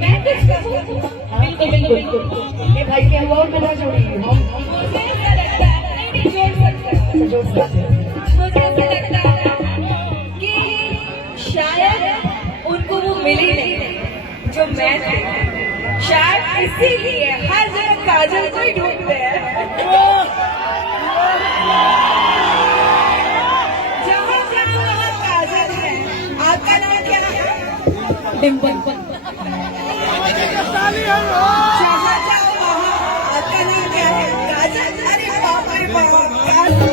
मैं कुछ कहूँ? बिल्कुल बिल्कुल। ये भाई के हम और बना जोड़ेंगे हम। मुझे ऐसा लगता है नहीं जोड़ सकते हैं। मुझे ऐसा लगता है कि शायद उनको वो मिली नहीं जो मैं थी। शायद इसीलिए हर जगह काजल को ही ढूंढते हैं। जहाँ जाओ वहाँ काजल है। आपका नाम क्या है? डिम्पल। जहाँ जाओ वहाँ आपका नाम क्या है? काजल। अरे बाप रे बाप, काजल।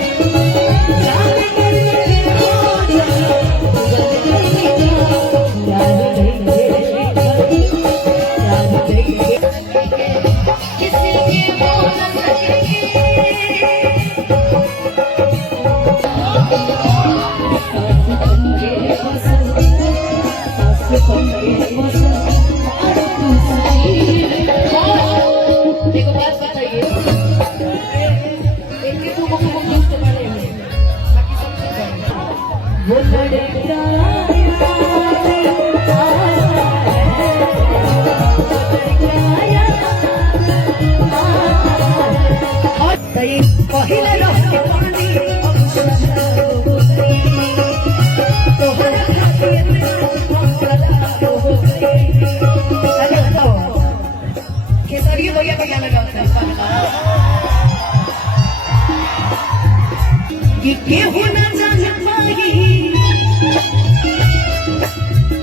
केहू न जान पाई,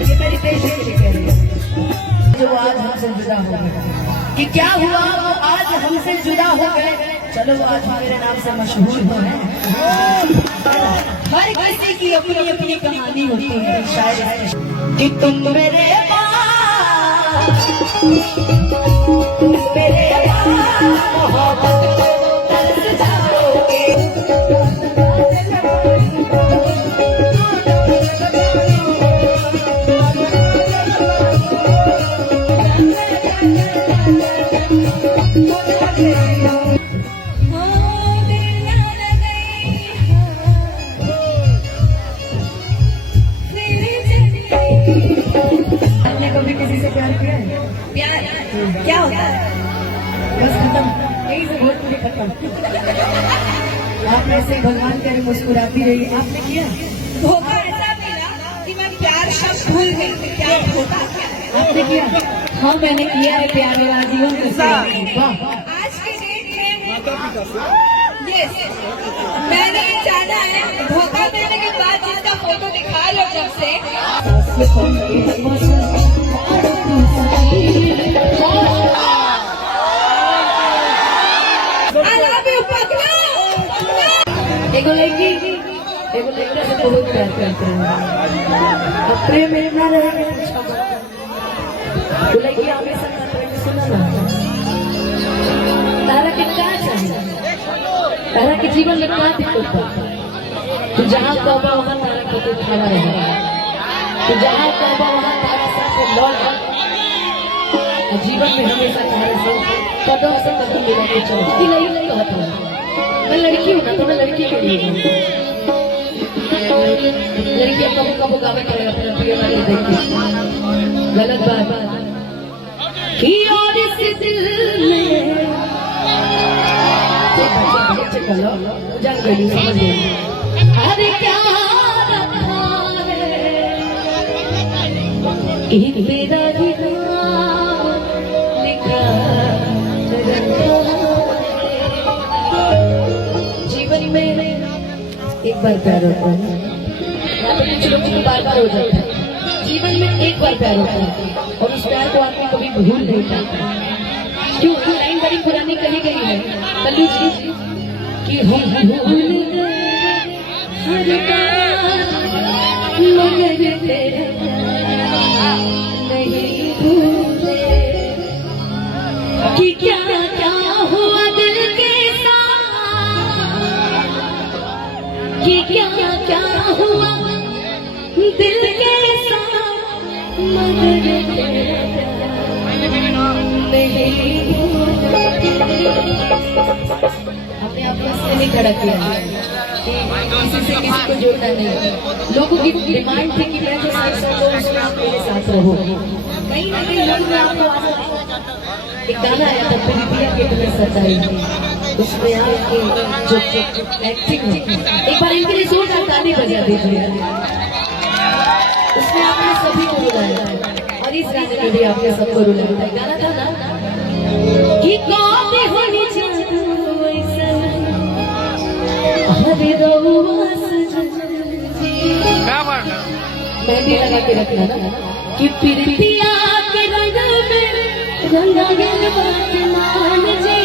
ये मेरी पेशे कह रही है, जो आज हमसे जुदा हो गए। कि क्या हुआ वो आज हमसे जुदा हो गए। चलो आज मेरे नाम से मशहूर हो गए। हर किसी की अपनी अपनी कहानी होती है शायद। कि तुम मेरे मोहब्बत तरस जाओगे। आपने कभी किसी से प्यार किया है? प्यार क्या होता है? बस खत्म, यही से बहुत पूरी खत्म। आप ऐसे भगवान करे मुस्कुराती रही। आपने किया? धोखा ऐसा मिला कि मैं प्यार शब्द भूल गई। क्या होता है? आपने किया? हाँ मैंने किया है प्यार वाला जीवन के साथ। आज के डेट में यस, मैंने जाना है धोखा देने के बाद जिसका फोटो दिखा लो जब से एगो लड़की से बहुत प्यार करते हैं। अब प्रेम में ना रहेंगे तो लड़की हमेशा सुना ना तारा के क्या चाहिए, तारा के जीवन में क्या दिक्कत है। तो जहाँ कबा वहाँ तारा को तो खड़ा रहेगा। तो जहाँ कबा वहाँ तारा साथ लौट जीवन में हमेशा तारा से कदम से कदम मिला के चलो। कि नहीं कहता हूँ मैं लड़की हूँ ना, तो मैं लड़की के लिए लड़कियां कबो कबो गावे करेगा फिर प्रिय वाले देखिए गलत बात कि और इस दिल में बच्चे कलो जान गई समझ गई। अरे क्या रखा है तेरा लिखा जीवन में एक बार प्यार होता है, कुछ लोगों को बार बार हो जाता है। जीवन में एक बार प्यार होता है और उस प्यार को आपने कभी भूल नहीं पाता। क्यों? लाइन बड़ी पुरानी कही गई है कल्लू जी कि हम भूल गए हर बार मगर तेरा नहीं भूले। कि क्या क्या हुआ दिल के साथ, कि क्या क्या हुआ दिल के साथ मगर अपने आप से नहीं खड़ा किया, किसी से किसी को जोड़ना नहीं। लोगों की डिमांड थी कि मैं जो साथ रहूं उसमें आप मेरे साथ रहो। कहीं ना कहीं लोग में आपको एक गाना आया था प्रीतिया के तले सताई, उसमें आपकी जो एक्टिंग है, एक बार इनके लिए जोरदार ताली बजा दीजिए। उसमें आपने सभी को बुलाया और इस गाने में भी आपने सबको बुलाया। गाना था ना कि कौन होनी जादू ऐसा हरे रोवास मेहंदी लगा के रखना ना कि प्रीतिया के रंग में रंगायल मान जी,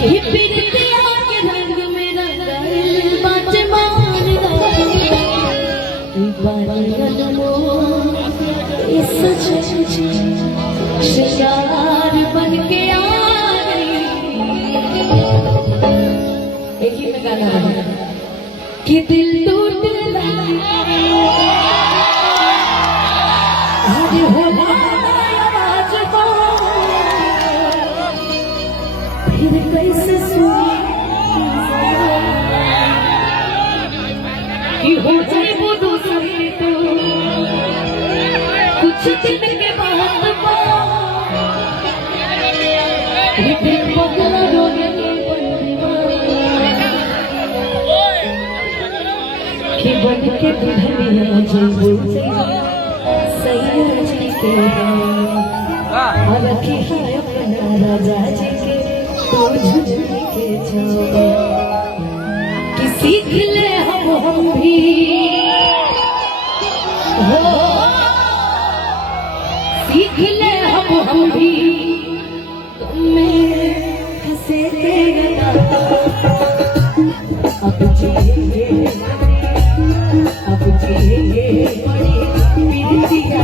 कि प्रीतिया के रंग में रंगायल मान शिकार बन के आ गई। एक ही में गाना है कि दिल टूट फिर कैसे सुनी कि हो जाए वो दूसरे तो कुछ दिन के बाद पगला रोने कि बन के दुल्हनिया जब सैया जी के रखी है अपना राजा जी के तो झुझुने के जाओ कि सीख ले हम भी हो, सीख ले हम भी तुम्हें हंसे तेरा अब जिएंगे अब जिएंगे प्रीतिया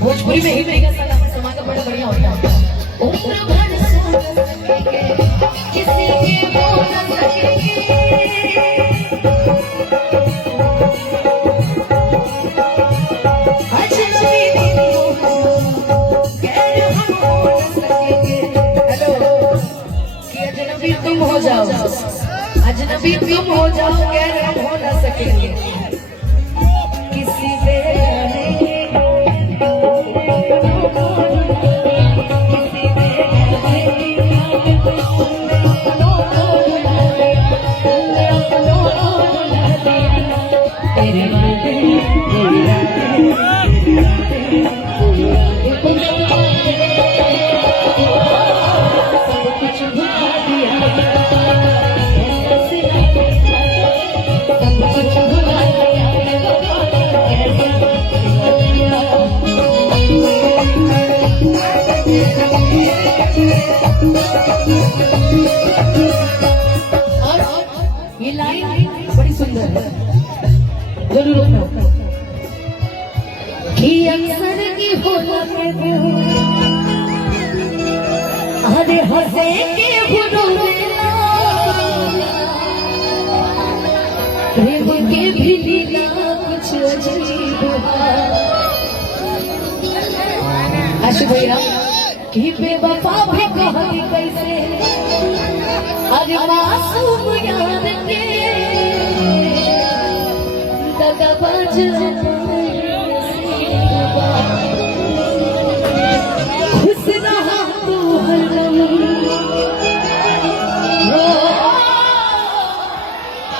भोजपुरी में ही मेगा समाज बड़ा बढ़िया होता है। किसी के अजनबी तुम हो जाओ, अजनबी तुम हो जाओ, गैर हम हो न सकेंगे किसी पे और ये लाइन बड़ी सुंदर है, जरूर कि अक्सर की होला के अरे हंसे के बुरोला प्रेम के भी लीला कुछ अजीब आशु भैया कि बेवफा भी कहती कैसे अरे मासूम यार के दगाबाज खुश रहा तू हरदम,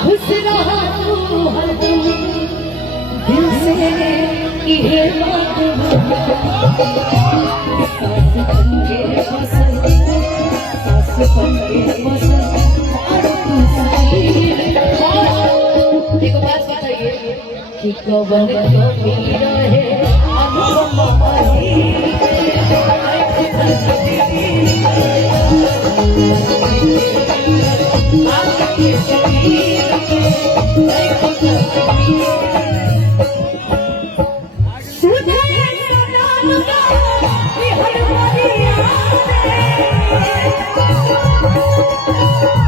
खुश रहा तू हरदम दिल से ये बात सास बनके बसन और तू सही कि कवन कमी रहे अनुपमा ही आपके शरीर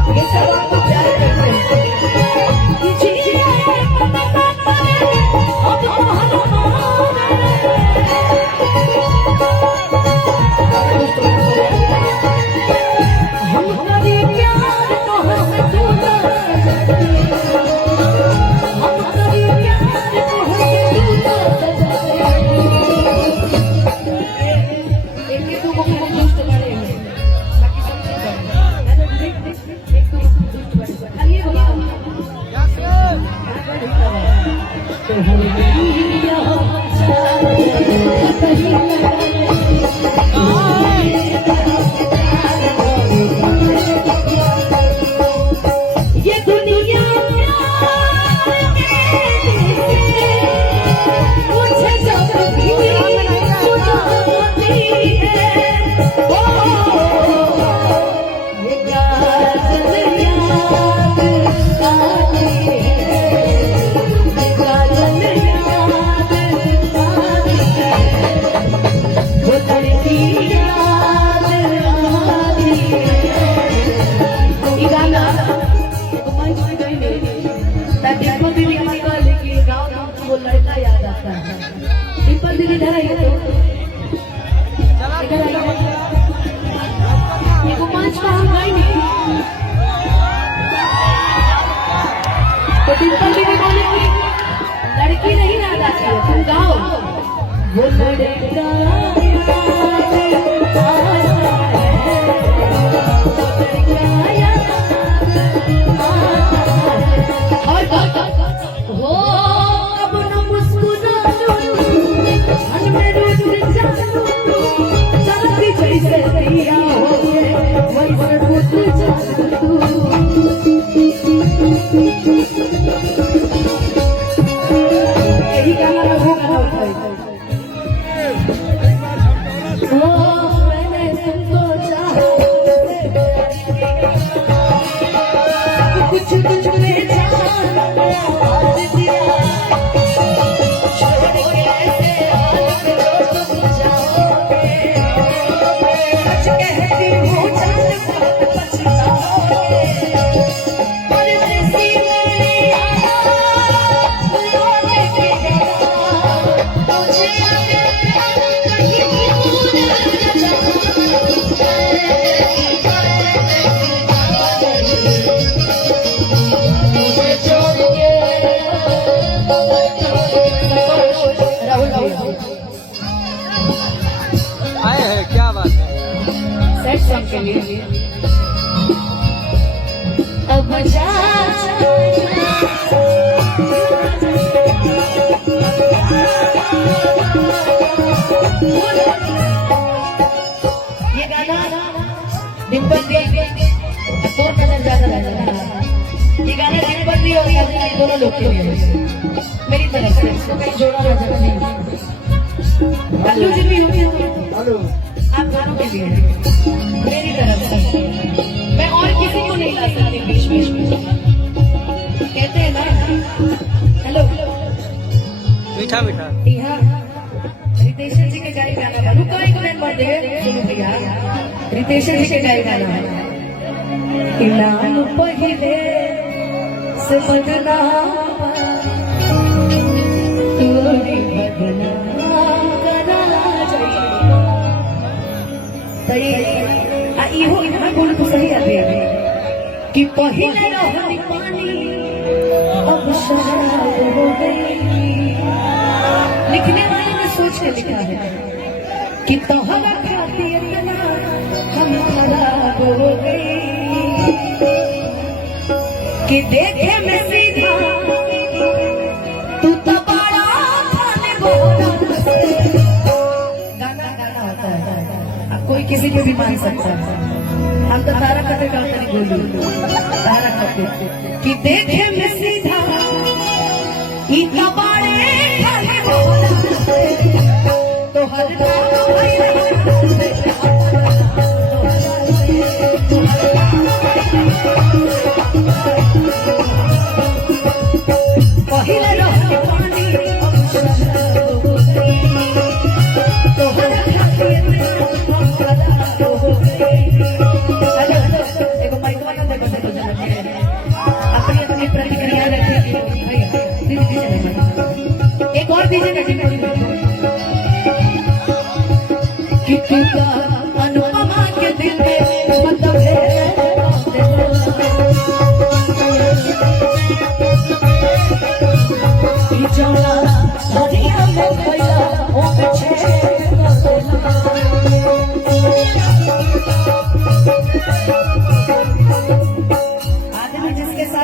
ये सब आपको प्यार करते हैं इधर आइए तो इधर आइए ये को पांच का हम गाएंगे तो डिम्पल भी बोलेंगे लड़की नहीं याद आती है तुम गाओ वो लड़का यही गाना मैंने तुमको चाहा कुछ तुझने आए हैं क्या बात है सेट सॉन्ग के लिए अब जा ये गाना डिम्पल दी फोर नजर ज्यादा रहता है ये गाना डिम्पल दी और यादव दोनों लोग के लिए मेरी तरफ से इसको कहीं जोड़ा ना जाना नहीं कल्लू जी भी होंगे आप दोनों के लिए मेरी तरफ से मैं और किसी को नहीं ला सकती बीच में कहते हैं ना हेलो मीठा मीठा यहाँ रितेशन जी के गाय गाना था रुको एक मिनट मत दे सुनो भैया रितेशन जी के गाय गाना है इनाम पहिले से बदनाम तोरी बदनाम करा जाए इहो इतना बोल तो सही आते हैं कि पहिले रहनी पानी अब शराब हो गई लिखने वाले ने सोच के लिखा है कि तोहरा खाती इतना हम खराब हो गए कि देखे मैं सीधा तू तो बड़ा खाने बोला गाना गाना होता है अब कोई किसी को भी मान सकता है हम तो तारा कते का नहीं बोलू तारा कते कि देखे मैं सीधा ई कबाड़े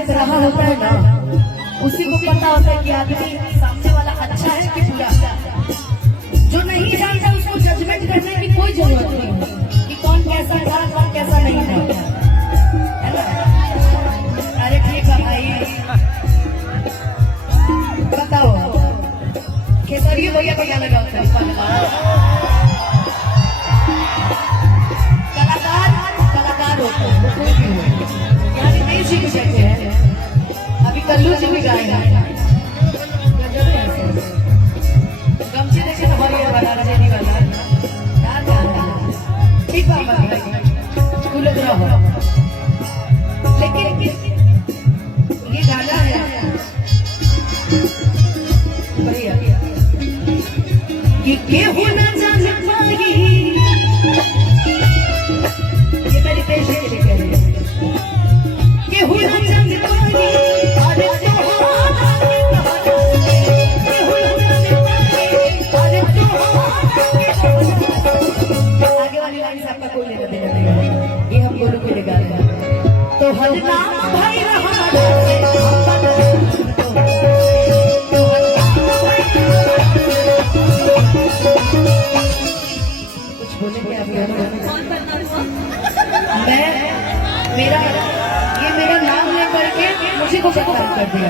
साथ रहा होता है ना, उसी को पता होता है कि आदमी सामने वाला अच्छा है कि बुरा। जो नहीं जानता उसको जजमेंट करने की कोई जरूरत नहीं है कि कौन कैसा था कौन कैसा नहीं था, है ना। अरे ठीक है भाई, बताओ खेसारी भैया को क्या लगा होता है? कलाकार होते हैं, वो कोई भी हो। यहाँ दिनेश जी भी कहते हैं, अभी कल्लू जी भी गाएंगे। गमछे देखे तो भैया वाला रजनी वाला ठीक बात, तू लोग रहो। लेकिन ये गाना है भैया, ये केहू ना जान पाई, ये मेरी पेशे के लिए कह रही है। केहू ना जान पाई, अरे आगे वाली लाइन से आपका कोई लेना देना नहीं है, ये हम गोलू के लिए गा रहे हैं। तो हर नाम भाई रहा मेरा नाम लेकर के मुझे को बदनाम कर दिया।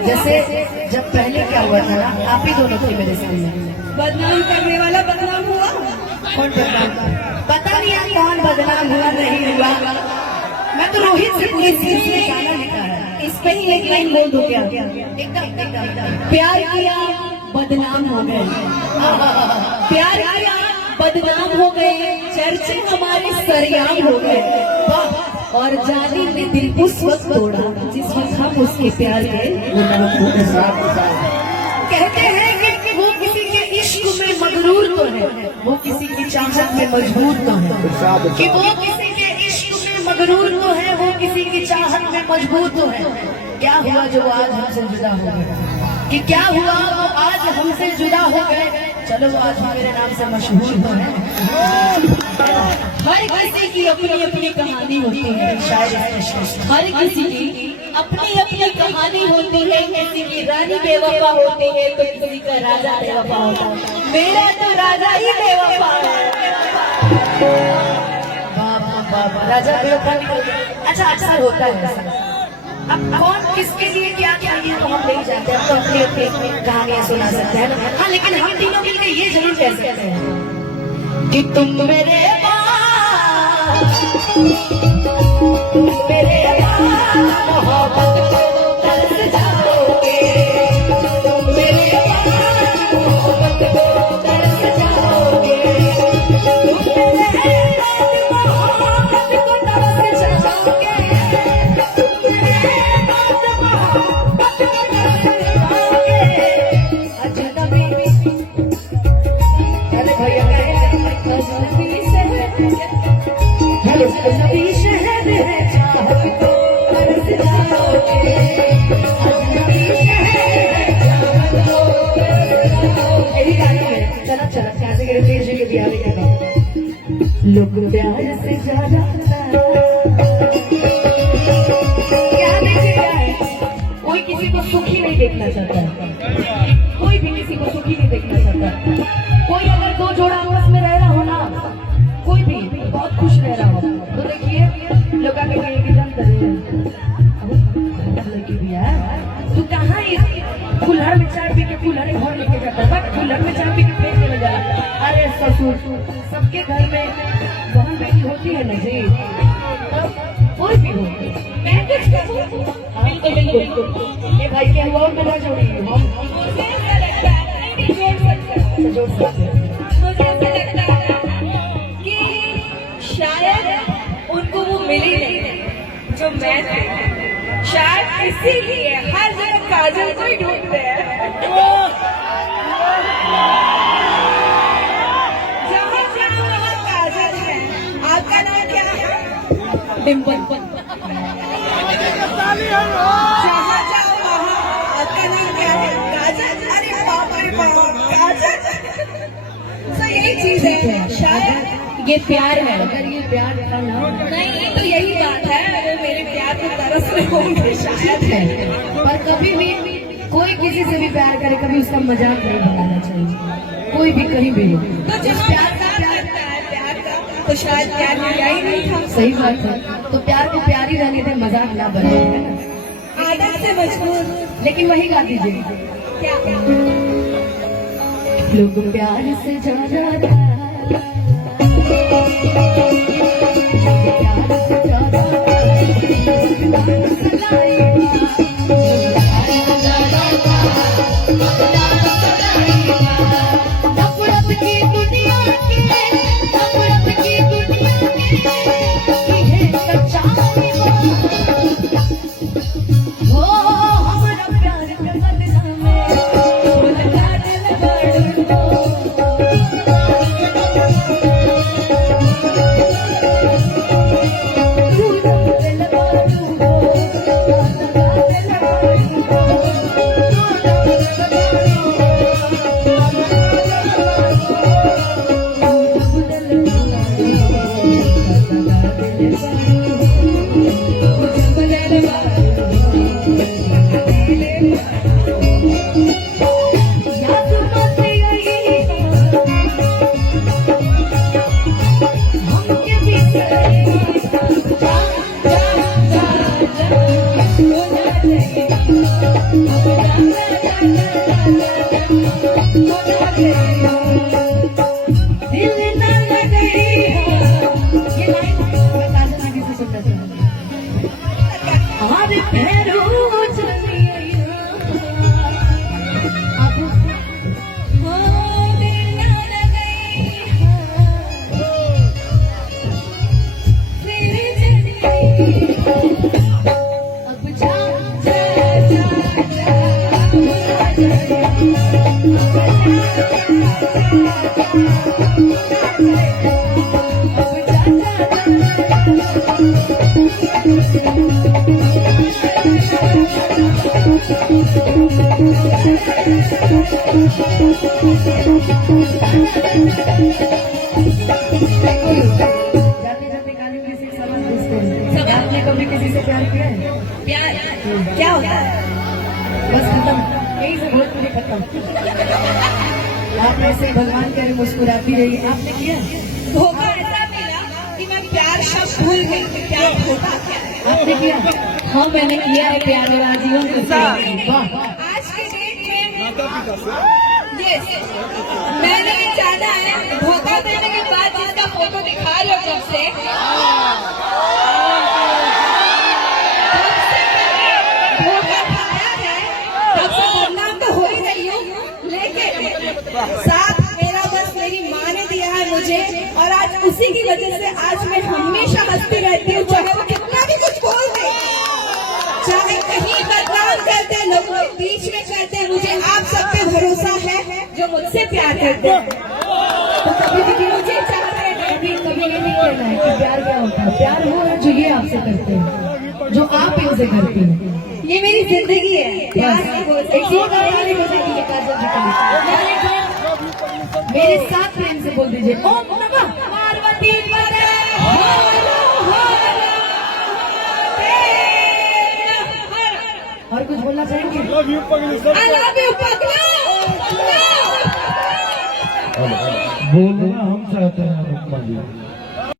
जैसे जब पहले क्या हुआ था ना, आप ही दोनों थे मेरे सामने, बदनाम करने वाला बदनाम हुआ। कौन बदनाम? पता नहीं है कौन बदनाम हुआ नहीं हुआ। मैं तो रोहित से पूरी सीरीज में गाना लिखा है, इस पे ही एक लाइन बोल दो क्या? एकदम प्यार किया बदनाम हो गए, प्यार किया बदनाम हो गए, चर्चे हमारे सरेआम हो गए। और जानी ने दिल उस वक्त तोड़ा जिस वक्त हम उसके प्यार के कहते हैं कि वो किसी के इश्क में मगरूर तो है, वो किसी की चाहत में मजबूर तो है, कि वो किसी के इश्क में मगरूर तो है, वो किसी की चाहत में मजबूर तो है। क्या हुआ जो आज हमसे जुदा हो गए? कि क्या हुआ वो आज हमसे जुदा हो गए? चलो आज मेरे नाम से मशहूर तो है। हर किसी की अपनी अपनी कहानी होती है, शायद हर किसी की अपनी अपनी कहानी होती है। किसी की रानी बेवफा होती है तो किसी का राजा बेवफा होता है। मेरा तो राजा ही बेवफा है। राजा बेवफा अच्छा अक्सर होता है। अब कौन किसके लिए क्या क्या ये तो हम नहीं जानते, हम तो अपनी अपनी कहानियां सुना सकते हैं ना। हाँ, लेकिन हम तीनों मिलकर ये जरूर कह सकते हैं कि तुम मेरे मोहब्बत को तरस जाओगे, तुम मेरे मोहब्बत को तरस जाओगे, तुम मेरे मोहब्बत को तरस जाओगे, तुम मेरे मोहब्बत को तरस जाओगे। अजनबी अरे भैया अजनबी शहर है चाहत को तरस जाओगे, अजनबी शहर है चाहत को तरस जाओगे। यही गाना है। चला चला कैसे के रितेश जी के बिहारी का गाना। लोग प्यार से ज्यादा क्या देखिए, कोई किसी को सुखी नहीं देखना चाहता है, कोई भी किसी को सुखी नहीं देखना चाहता। कोई अगर दो जोड़ा आपस में रह रहा हो ना, कोई भी बहुत खुश रह रहा हो तो देखिए लोग आगे लड़की भी है, तू कहाँ कुल्हड़ में चाय पी के कुल्हड़ घर लेके जाता है, बट कुल्हड़ में चाय पी के फेंक देने जा रहा। अरे ससुर सबके घर में बहन बेटी होती है ना जी, कोई भी हो। मैं बिल्कुल ये भाई के अनुभव में ना जोड़िए, हम जोड़ सकते हैं। मुझे ऐसा लगता है कि शायद उनको वो मिली नहीं जो मैं थी, शायद इसीलिए हर जगह काजल को ही ढूंढते हैं। जहाँ जाओ वहाँ काजल है। आपका नाम क्या है? डिम्पल। जहाँ जाओ वहाँ आपका नाम क्या है? काजल। अरे बाप रे बाप, काजल। तो यही चीज है, शायद ये प्यार है, अगर ये प्यार था ना, नहीं तो यही बात है, वो मेरे प्यार को तरस रहे होंगे शायद है। पर कभी भी कोई किसी से भी प्यार करे, कभी उसका मजाक नहीं बनाना चाहिए, कोई भी कहीं भी हो। तो जब प्यार करता है प्यार का, तो शायद प्यार मिला ही नहीं था। सही बात है, तो प्यार को प्यार ही रहने दे, मजाक ना बने, है ना। आदत से मजबूर। लेकिन वही गा दीजिए, क्या लोग प्यार से ज्यादा प्यार से ज्यादा नफरत की दुनिया के, नफरत की दुनिया के है सच्चा हो हमारा प्यार का बदला में लगा दिल बड़ो जाते जाते काली किसी से सवाल पूछते हैं, आपने कभी किसी से प्यार किया है? प्यार क्या होता है? बस खत्म, यही से भोजपुरी खत्म। आप ऐसे ही भगवान करे मुस्कुराती रही। आपने किया? धोखा ऐसा मिला कि मैं प्यार शब्द भूल गई कि प्यार धोखा क्या है। आपने किया? हाँ मैंने किया है प्यार और आजीवन से। वाह, आज के डेट में यस, मैंने ये जाना है, धोखा देने के बाद जिसका फोटो दिखा रहे हो जब से धोखा खाया है, तब से बदनाम तो हो ही रही हूँ, लेकिन साथ मेरा बस मेरी माँ ने दिया है मुझे, और आज उसी की वजह से आज मैं हमेशा हंसती रहती हूँ, चाहे वो कितना भी कुछ बोल दे, चाहे कहीं बदनाम करते हैं, लोगों के बीच में करते हैं, मुझे आप सब पे भरोसा है जो मुझसे प्यार करते हैं। तो कभी भी मुझे चाहते हैं, कभी ये नहीं कहना है कि प्यार क्या होता है। प्यार वो है जो ये आपसे करते हैं, जो आप इनसे करते हैं। ये मेरी जिंदगी है। प्यार की कोई एक ही गाने हो जाएगी ये काजल जी का। मेरे साथ प्रेम से बोल दीजिए, ओम नमः पार्वती पते। और कुछ बोलना चाहेंगे? I love you, पगला। बोलना हम चाहते हैं रुक्मा जी।